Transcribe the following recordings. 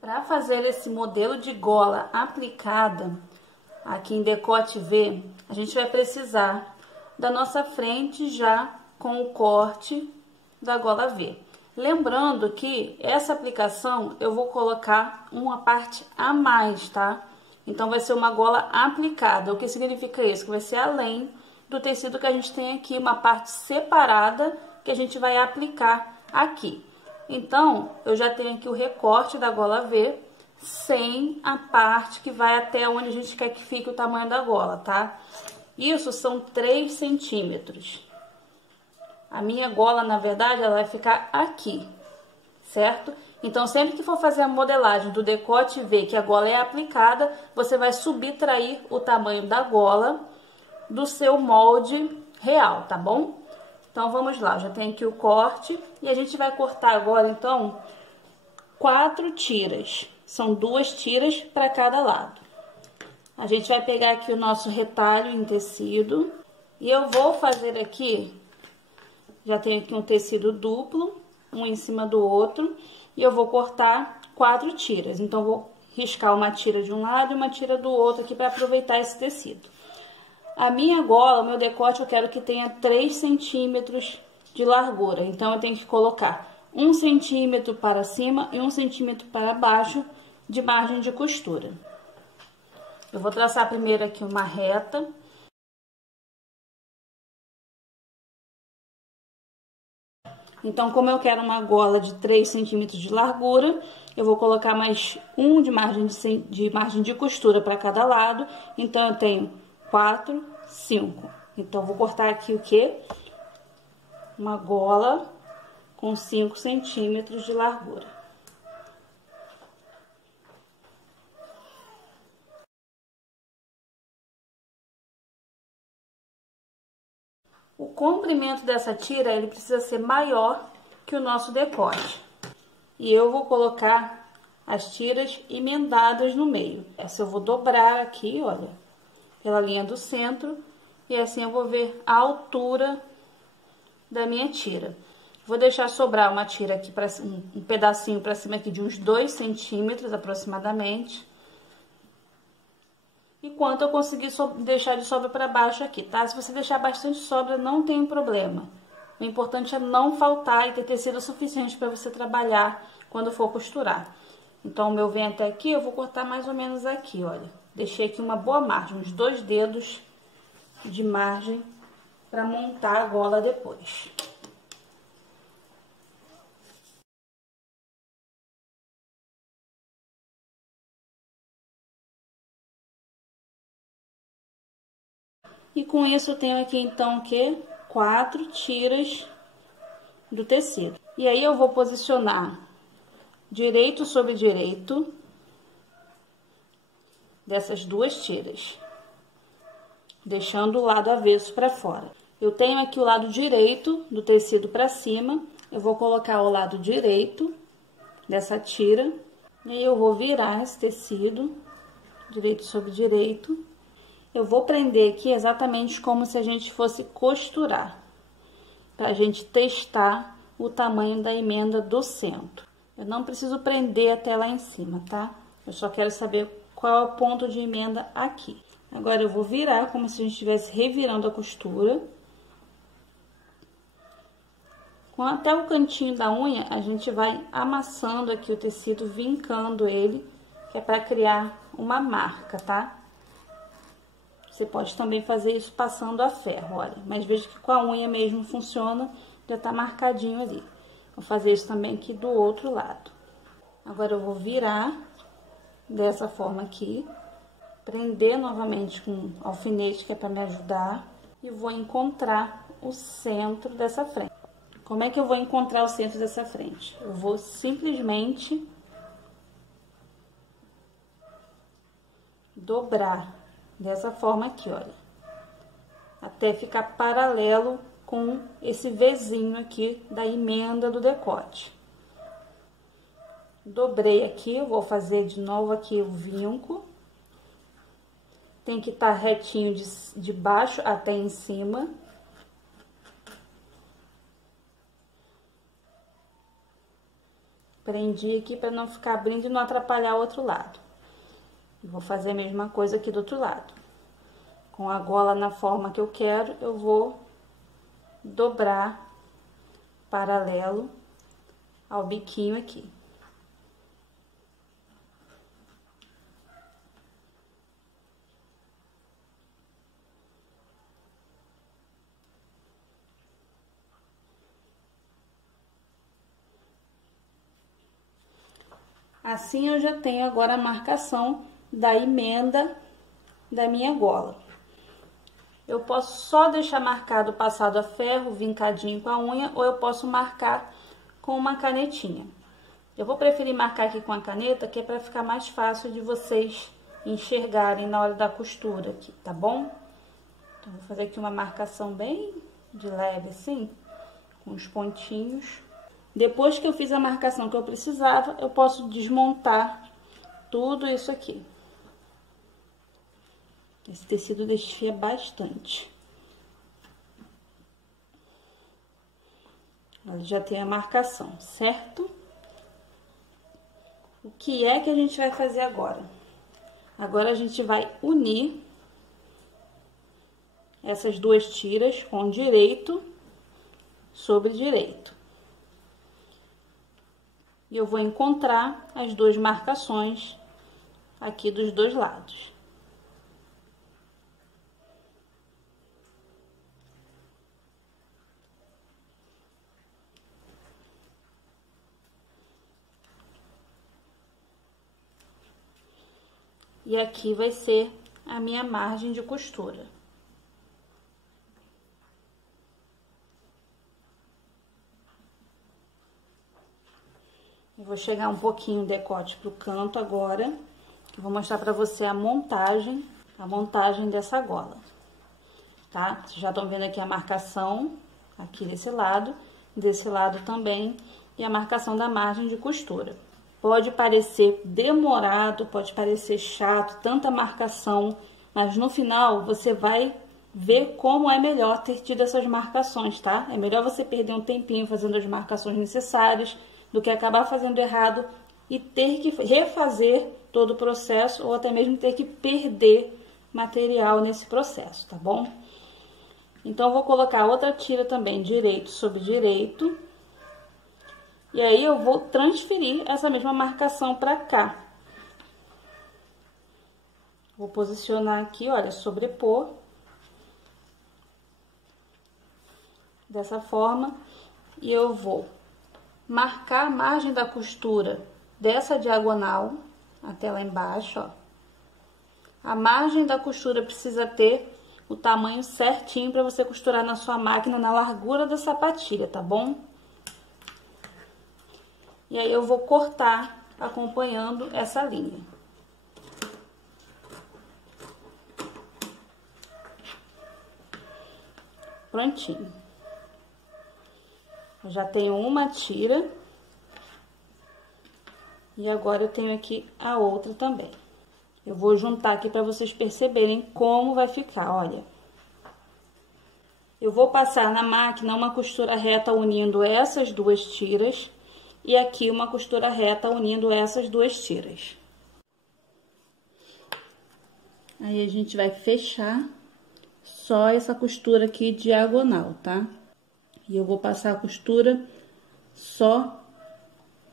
Para fazer esse modelo de gola aplicada aqui em decote V, a gente vai precisar da nossa frente já com o corte da gola V. Lembrando que essa aplicação eu vou colocar uma parte a mais, tá? Então vai ser uma gola aplicada. O que significa isso? Que vai ser além do tecido que a gente tem aqui, uma parte separada que a gente vai aplicar aqui. Então, eu já tenho aqui o recorte da gola V, sem a parte que vai até onde a gente quer que fique o tamanho da gola, tá? Isso são 3 centímetros. A minha gola, na verdade, ela vai ficar aqui, certo? Então, sempre que for fazer a modelagem do decote V, que a gola é aplicada, você vai subtrair o tamanho da gola do seu molde real, tá bom? Então, vamos lá, já tem aqui o corte e a gente vai cortar agora, então, 4 tiras. São 2 tiras para cada lado. A gente vai pegar aqui o nosso retalho em tecido e eu vou fazer aqui, já tenho aqui um tecido duplo, um em cima do outro, e eu vou cortar 4 tiras. Então, vou riscar uma tira de um lado e uma tira do outro aqui para aproveitar esse tecido. A minha gola, o meu decote, eu quero que tenha 3 centímetros de largura. Então, eu tenho que colocar 1 centímetro para cima e 1 centímetro para baixo de margem de costura. Eu vou traçar primeiro aqui uma reta. Então, como eu quero uma gola de 3 centímetros de largura, eu vou colocar mais 1 de margem de costura para cada lado. Então, eu tenho 4, 5. Então, vou cortar aqui o quê? Uma gola com 5 centímetros de largura. O comprimento dessa tira, ele precisa ser maior que o nosso decote. E eu vou colocar as tiras emendadas no meio. Essa eu vou dobrar aqui, olha, pela linha do centro, e assim eu vou ver a altura da minha tira. Vou deixar sobrar uma tira aqui, um pedacinho para cima aqui de uns 2 centímetros aproximadamente. E quanto eu conseguir deixar de sobra para baixo aqui, tá? Se você deixar bastante sobra, não tem problema. O importante é não faltar e ter tecido suficiente para você trabalhar quando for costurar. Então, o meu vem até aqui, eu vou cortar mais ou menos aqui, olha. Deixei aqui uma boa margem, uns 2 dedos de margem para montar a gola depois. E com isso eu tenho aqui então o quê? 4 tiras do tecido. E aí eu vou posicionar direito sobre direito dessas 2 tiras, deixando o lado avesso para fora. Eu tenho aqui o lado direito do tecido para cima, eu vou colocar o lado direito dessa tira, e aí eu vou virar esse tecido, direito sobre direito. Eu vou prender aqui exatamente como se a gente fosse costurar, para a gente testar o tamanho da emenda do centro. Eu não preciso prender até lá em cima, tá? Eu só quero saber qual é o ponto de emenda aqui. Agora, eu vou virar como se a gente estivesse revirando a costura. Com até o cantinho da unha, a gente vai amassando aqui o tecido, vincando ele, que é para criar uma marca, tá? Você pode também fazer isso passando a ferro, olha. Mas veja que com a unha mesmo funciona, já tá marcadinho ali. Vou fazer isso também aqui do outro lado. Agora, eu vou virar dessa forma aqui, prender novamente com alfinete, que é para me ajudar, e vou encontrar o centro dessa frente. Como é que eu vou encontrar o centro dessa frente? Eu vou simplesmente dobrar dessa forma aqui, olha, até ficar paralelo com esse Vzinho aqui da emenda do decote. Dobrei aqui, eu vou fazer de novo aqui o vinco. Tem que estar retinho de baixo até em cima. prendi aqui para não ficar abrindo e não atrapalhar o outro lado. E vou fazer a mesma coisa aqui do outro lado. Com a gola na forma que eu quero, eu vou dobrar paralelo ao biquinho aqui. Assim, eu já tenho agora a marcação da emenda da minha gola. Eu posso só deixar marcado passado a ferro, vincadinho com a unha, ou eu posso marcar com uma canetinha. Eu vou preferir marcar aqui com a caneta, que é para ficar mais fácil de vocês enxergarem na hora da costura aqui, tá bom? Então, vou fazer aqui uma marcação bem de leve assim, com os pontinhos. Depois que eu fiz a marcação que eu precisava, eu posso desmontar tudo isso aqui. Esse tecido desfia bastante. Ele já tem a marcação, certo? O que é que a gente vai fazer agora? Agora a gente vai unir essas duas tiras com direito sobre direito. E eu vou encontrar as duas marcações aqui dos dois lados. E aqui vai ser a minha margem de costura. Eu vou chegar um pouquinho o decote pro canto agora, que eu vou mostrar pra você a montagem dessa gola, tá? Vocês já estão vendo aqui a marcação aqui desse lado também, e a marcação da margem de costura. Pode parecer demorado, pode parecer chato, tanta marcação, mas no final você vai ver como é melhor ter tido essas marcações, tá? É melhor você perder um tempinho fazendo as marcações necessárias do que acabar fazendo errado e ter que refazer todo o processo ou até mesmo ter que perder material nesse processo, tá bom? Então, eu vou colocar outra tira também, direito sobre direito. E aí, eu vou transferir essa mesma marcação pra cá. Vou posicionar aqui, olha, sobrepor. Dessa forma. E eu vou marcar a margem da costura dessa diagonal até lá embaixo, ó. A margem da costura precisa ter o tamanho certinho para você costurar na sua máquina, na largura da sapatilha, tá bom? E aí, eu vou cortar acompanhando essa linha. Prontinho. Eu já tenho uma tira. E agora, eu tenho aqui a outra também. Eu vou juntar aqui para vocês perceberem como vai ficar, olha. Eu vou passar na máquina uma costura reta unindo essas duas tiras. E aqui uma costura reta unindo essas duas tiras. Aí, a gente vai fechar só essa costura aqui diagonal, tá? E eu vou passar a costura só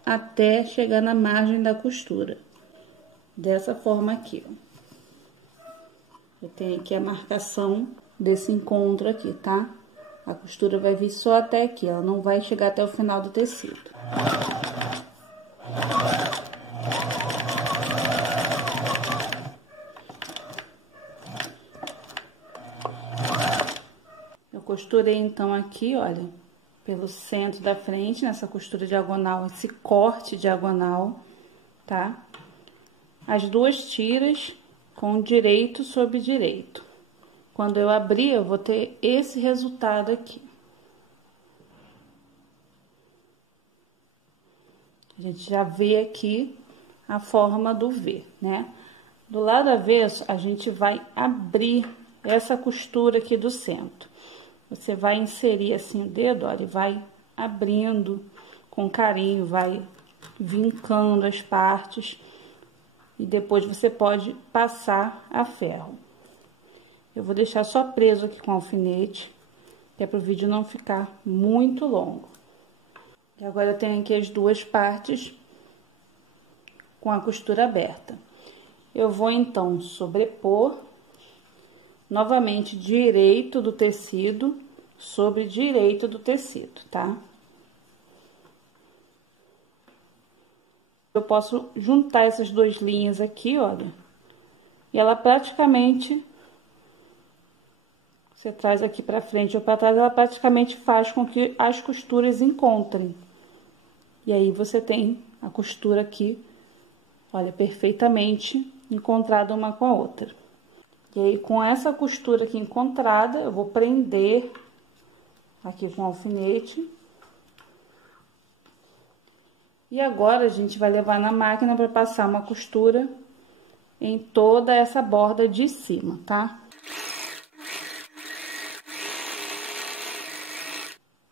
até chegar na margem da costura. Dessa forma aqui, ó. Eu tenho aqui a marcação desse encontro aqui, tá? A costura vai vir só até aqui, ela não vai chegar até o final do tecido. Eu costurei então aqui, olha, pelo centro da frente, nessa costura diagonal, esse corte diagonal, tá? As duas tiras com direito sobre direito. Quando eu abrir, eu vou ter esse resultado aqui. A gente já vê aqui a forma do V, né? Do lado avesso, a gente vai abrir essa costura aqui do centro. Você vai inserir assim o dedo, olha, e vai abrindo com carinho, vai vincando as partes. E depois você pode passar a ferro. Eu vou deixar só preso aqui com alfinete, que é para o vídeo não ficar muito longo. E agora eu tenho aqui as duas partes com a costura aberta. Eu vou então sobrepor novamente direito do tecido sobre direito do tecido, tá? Eu posso juntar essas duas linhas aqui, olha, e ela praticamente, você traz aqui pra frente ou pra trás, ela praticamente faz com que as costuras encontrem. E aí você tem a costura aqui, olha, perfeitamente encontrada uma com a outra. E aí, com essa costura aqui encontrada, eu vou prender aqui com alfinete. E agora, a gente vai levar na máquina para passar uma costura em toda essa borda de cima, tá?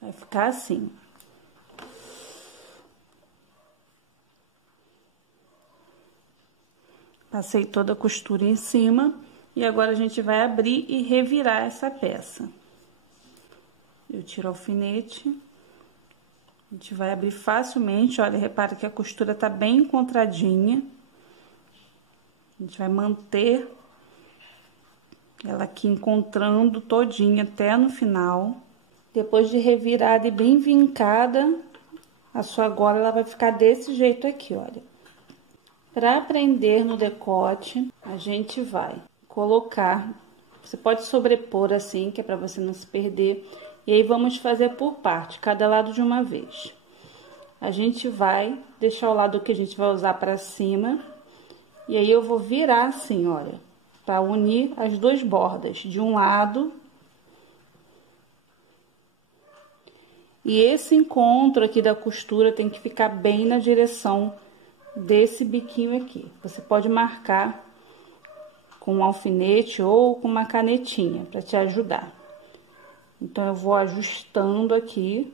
Vai ficar assim. Passei toda a costura em cima e agora a gente vai abrir e revirar essa peça. Eu tiro o alfinete. A gente vai abrir facilmente, olha, repara que a costura tá bem encontradinha. A gente vai manter ela aqui encontrando todinha até no final. Depois de revirada e bem vincada, a sua gola ela vai ficar desse jeito aqui, olha. Para prender no decote, a gente vai colocar, você pode sobrepor assim, que é para você não se perder. E aí, vamos fazer por parte, cada lado de uma vez. A gente vai deixar o lado que a gente vai usar para cima. E aí, eu vou virar assim, olha, para unir as duas bordas de um lado. E esse encontro aqui da costura tem que ficar bem na direção desse biquinho aqui. Você pode marcar com um alfinete ou com uma canetinha para te ajudar. Então, eu vou ajustando aqui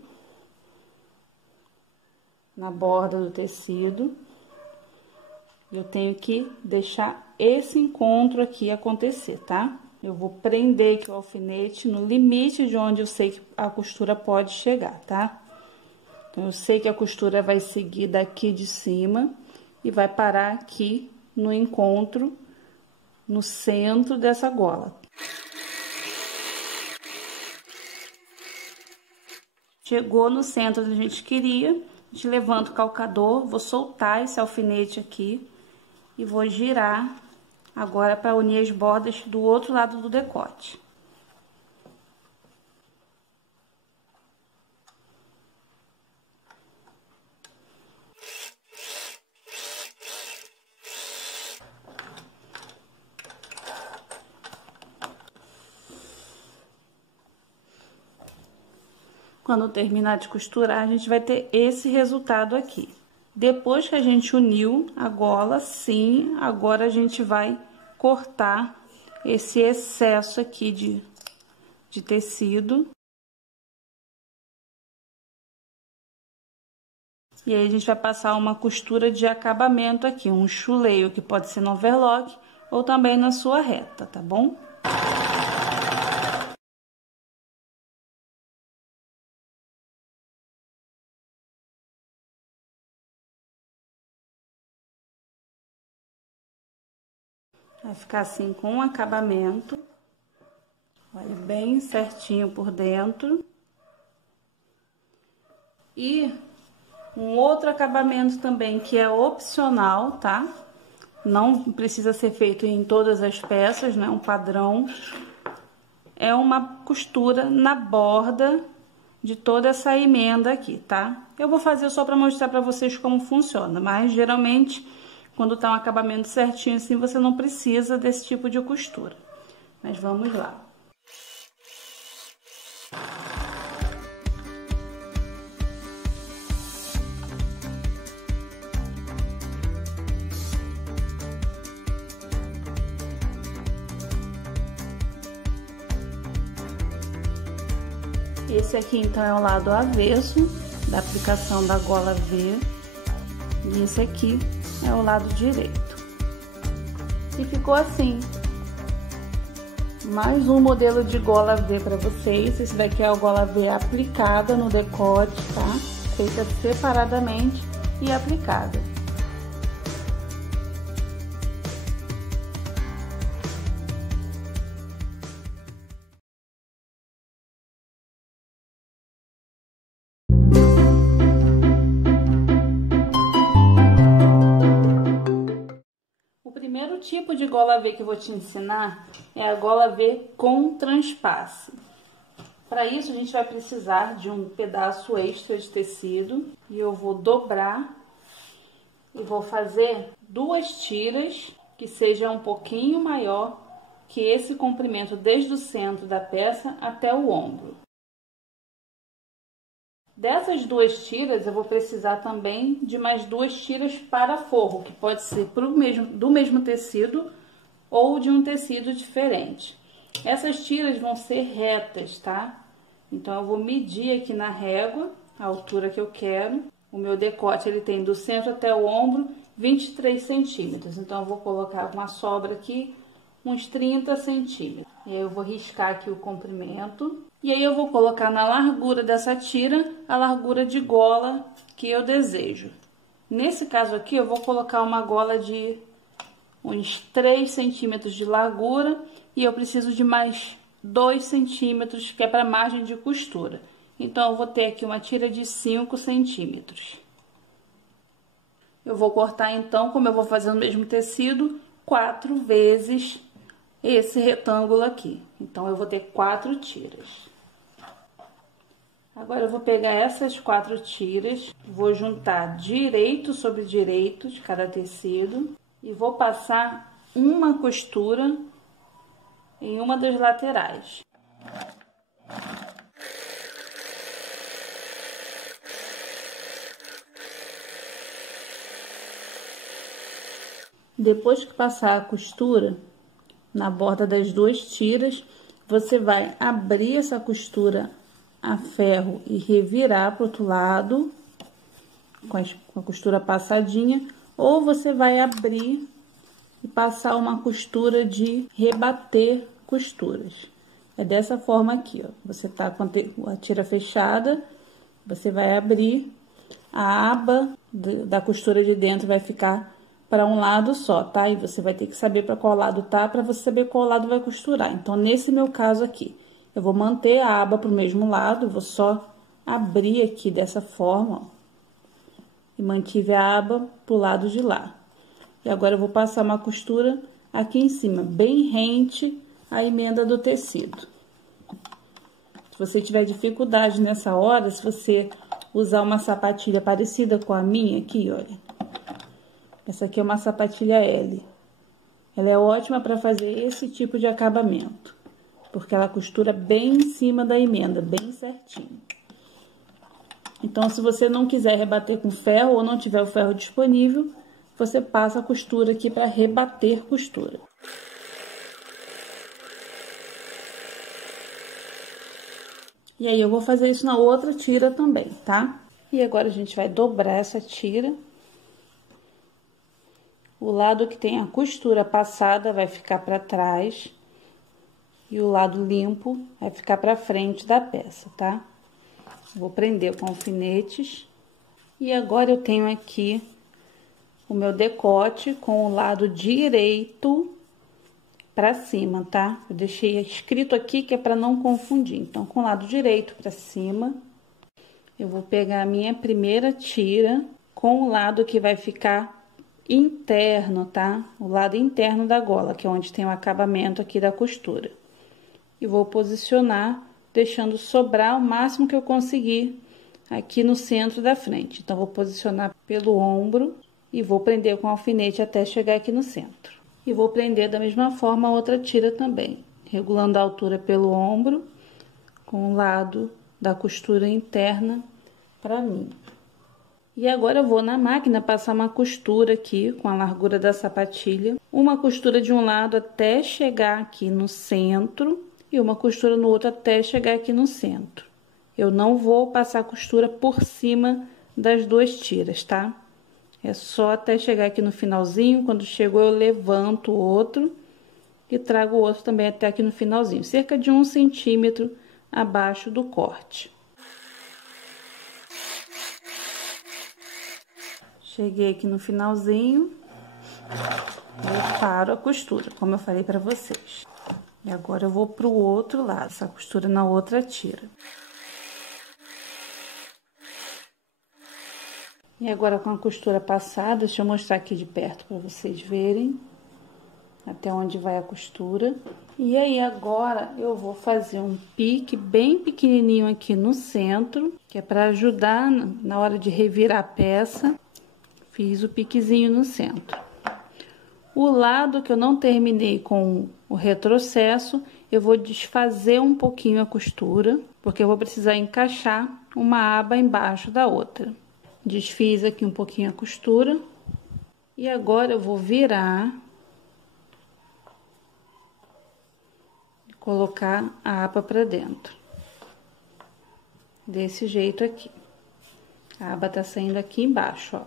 na borda do tecido. Eu tenho que deixar esse encontro aqui acontecer, tá? Eu vou prender aqui o alfinete no limite de onde eu sei que a costura pode chegar, tá? Então, eu sei que a costura vai seguir daqui de cima e vai parar aqui no encontro, no centro dessa gola. Chegou no centro onde a gente queria, a gente levanta o calcador, vou soltar esse alfinete aqui e vou girar agora para unir as bordas do outro lado do decote. Quando terminar de costurar, a gente vai ter esse resultado aqui. Depois que a gente uniu a gola, sim, agora a gente vai cortar esse excesso aqui de tecido. E aí, a gente vai passar uma costura de acabamento aqui, um chuleio, que pode ser no overlock ou também na sua reta, tá bom? Vai ficar assim com um acabamento, olha, bem certinho por dentro. E um outro acabamento também que é opcional, tá? Não precisa ser feito em todas as peças, né? Um padrão. É uma costura na borda de toda essa emenda aqui, tá? Eu vou fazer só pra mostrar pra vocês como funciona, mas geralmente, quando tá um acabamento certinho assim, você não precisa desse tipo de costura. Mas vamos lá. Esse aqui, então, é o lado avesso da aplicação da gola V. E esse aqui é o lado direito. E ficou assim. Mais um modelo de gola V para vocês. Esse daqui é a gola V aplicada no decote, tá? Feita separadamente e aplicada. O primeiro tipo de gola V que eu vou te ensinar é a gola V com transpasse. Para isso, a gente vai precisar de um pedaço extra de tecido e eu vou dobrar e vou fazer 2 tiras que sejam um pouquinho maior que esse comprimento desde o centro da peça até o ombro. Dessas 2 tiras, eu vou precisar também de mais 2 tiras para forro, que pode ser do mesmo tecido ou de um tecido diferente. Essas tiras vão ser retas, tá? Então, eu vou medir aqui na régua a altura que eu quero. O meu decote, ele tem do centro até o ombro 23 centímetros. Então, eu vou colocar uma sobra aqui, uns 30 centímetros. E aí, eu vou riscar aqui o comprimento. E aí, eu vou colocar na largura dessa tira a largura de gola que eu desejo. Nesse caso aqui, eu vou colocar uma gola de uns 3 centímetros de largura e eu preciso de mais 2 centímetros, que é para margem de costura. Então, eu vou ter aqui uma tira de 5 centímetros. Eu vou cortar, então, como eu vou fazer no mesmo tecido, 4 vezes esse retângulo aqui. Então, eu vou ter 4 tiras. Agora, eu vou pegar essas 4 tiras, vou juntar direito sobre direito de cada tecido e vou passar uma costura em uma das laterais. Depois que passar a costura na borda das 2 tiras, você vai abrir essa costura a ferro e revirar para o outro lado com a costura passadinha, ou você vai abrir e passar uma costura de rebater costuras. É dessa forma aqui, ó. Você tá com a tira fechada, você vai abrir, a aba da costura de dentro vai ficar para um lado só, tá? E você vai ter que saber para qual lado tá, para você saber qual lado vai costurar. Então, nesse meu caso aqui, eu vou manter a aba pro mesmo lado, vou só abrir aqui dessa forma, ó. E mantive a aba pro lado de lá. E agora, eu vou passar uma costura aqui em cima, bem rente à emenda do tecido. Se você tiver dificuldade nessa hora, se você usar uma sapatilha parecida com a minha aqui, olha. Essa aqui é uma sapatilha L. Ela é ótima para fazer esse tipo de acabamento, porque ela costura bem em cima da emenda, bem certinho. Então, se você não quiser rebater com ferro ou não tiver o ferro disponível, você passa a costura aqui para rebater costura. E aí, eu vou fazer isso na outra tira também, tá? E agora, a gente vai dobrar essa tira. O lado que tem a costura passada vai ficar para trás. E o lado limpo vai ficar para frente da peça, tá? Vou prender com alfinetes. E agora, eu tenho aqui o meu decote com o lado direito para cima, tá? Eu deixei escrito aqui que é para não confundir. Então, com o lado direito para cima, eu vou pegar a minha primeira tira com o lado que vai ficar interno, tá? O lado interno da gola, que é onde tem o acabamento aqui da costura. E vou posicionar, deixando sobrar o máximo que eu conseguir aqui no centro da frente. Então, vou posicionar pelo ombro e vou prender com alfinete até chegar aqui no centro. E vou prender da mesma forma a outra tira também, regulando a altura pelo ombro, com o lado da costura interna para mim. E agora, eu vou na máquina passar uma costura aqui com a largura da sapatilha, uma costura de um lado até chegar aqui no centro e uma costura no outro até chegar aqui no centro. Eu não vou passar costura por cima das 2 tiras, tá? É só até chegar aqui no finalzinho. Quando chegou, eu levanto o outro e trago o outro também até aqui no finalzinho, cerca de 1 centímetro abaixo do corte. Cheguei aqui no finalzinho, eu paro a costura, como eu falei pra vocês. E agora eu vou pro outro lado, essa costura na outra tira. E agora com a costura passada, deixa eu mostrar aqui de perto pra vocês verem até onde vai a costura. E aí agora eu vou fazer um pique bem pequenininho aqui no centro, que é para ajudar na hora de revirar a peça. Fiz o piquezinho no centro. O lado que eu não terminei com o retrocesso, eu vou desfazer um pouquinho a costura, porque eu vou precisar encaixar uma aba embaixo da outra. Desfiz aqui um pouquinho a costura. E agora eu vou virar colocar a aba pra dentro, desse jeito aqui. A aba tá saindo aqui embaixo, ó.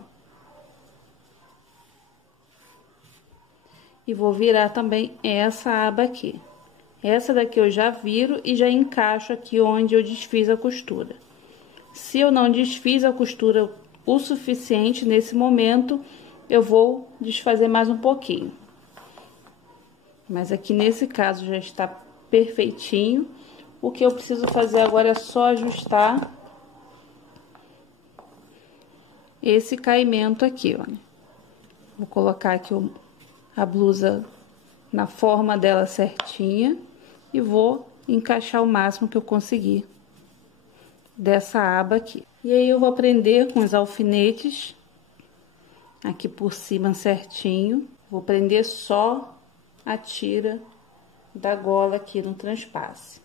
E vou virar também essa aba aqui. Essa daqui eu já viro e já encaixo aqui onde eu desfiz a costura. Se eu não desfiz a costura o suficiente nesse momento, eu vou desfazer mais um pouquinho. Mas aqui nesse caso já está perfeitinho. O que eu preciso fazer agora é só ajustar esse caimento aqui, ó. Vou colocar aqui a blusa na forma dela certinha e vou encaixar o máximo que eu conseguir dessa aba aqui. E aí eu vou prender com os alfinetes aqui por cima certinho. Vou prender só a tira da gola aqui no transpasse.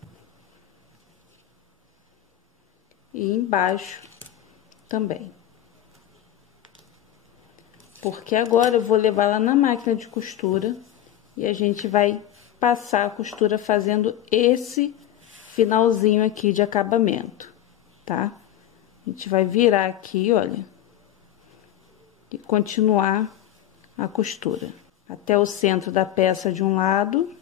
E embaixo também. Porque agora eu vou levar lá na máquina de costura e a gente vai passar a costura fazendo esse finalzinho aqui de acabamento, tá? A gente vai virar aqui, olha, e continuar a costura até o centro da peça de um lado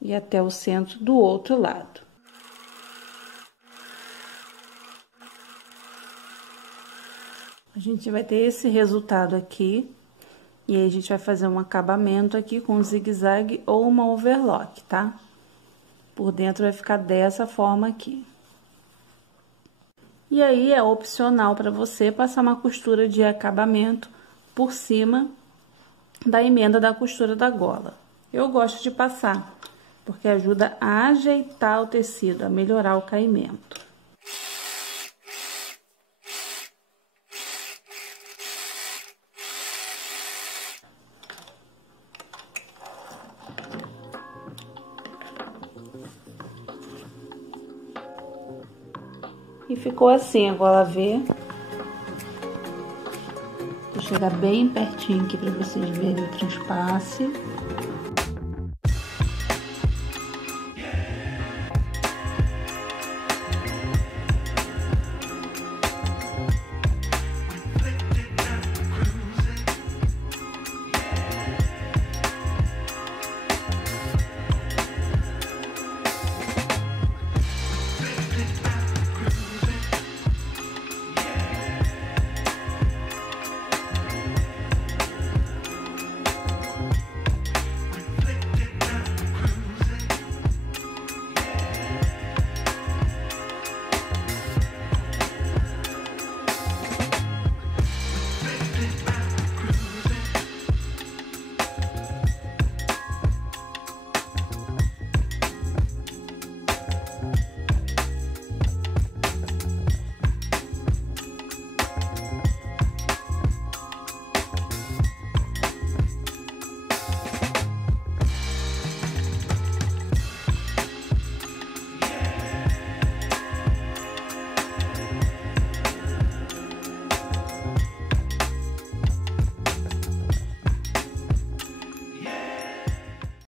e até o centro do outro lado. A gente vai ter esse resultado aqui, e aí a gente vai fazer um acabamento aqui com zigue-zague ou uma overlock, tá? Por dentro vai ficar dessa forma aqui. E aí é opcional para você passar uma costura de acabamento por cima da emenda da costura da gola. Eu gosto de passar, porque ajuda a ajeitar o tecido, a melhorar o caimento. E ficou assim a gola V. Vou chegar bem pertinho aqui para vocês verem o transpasse.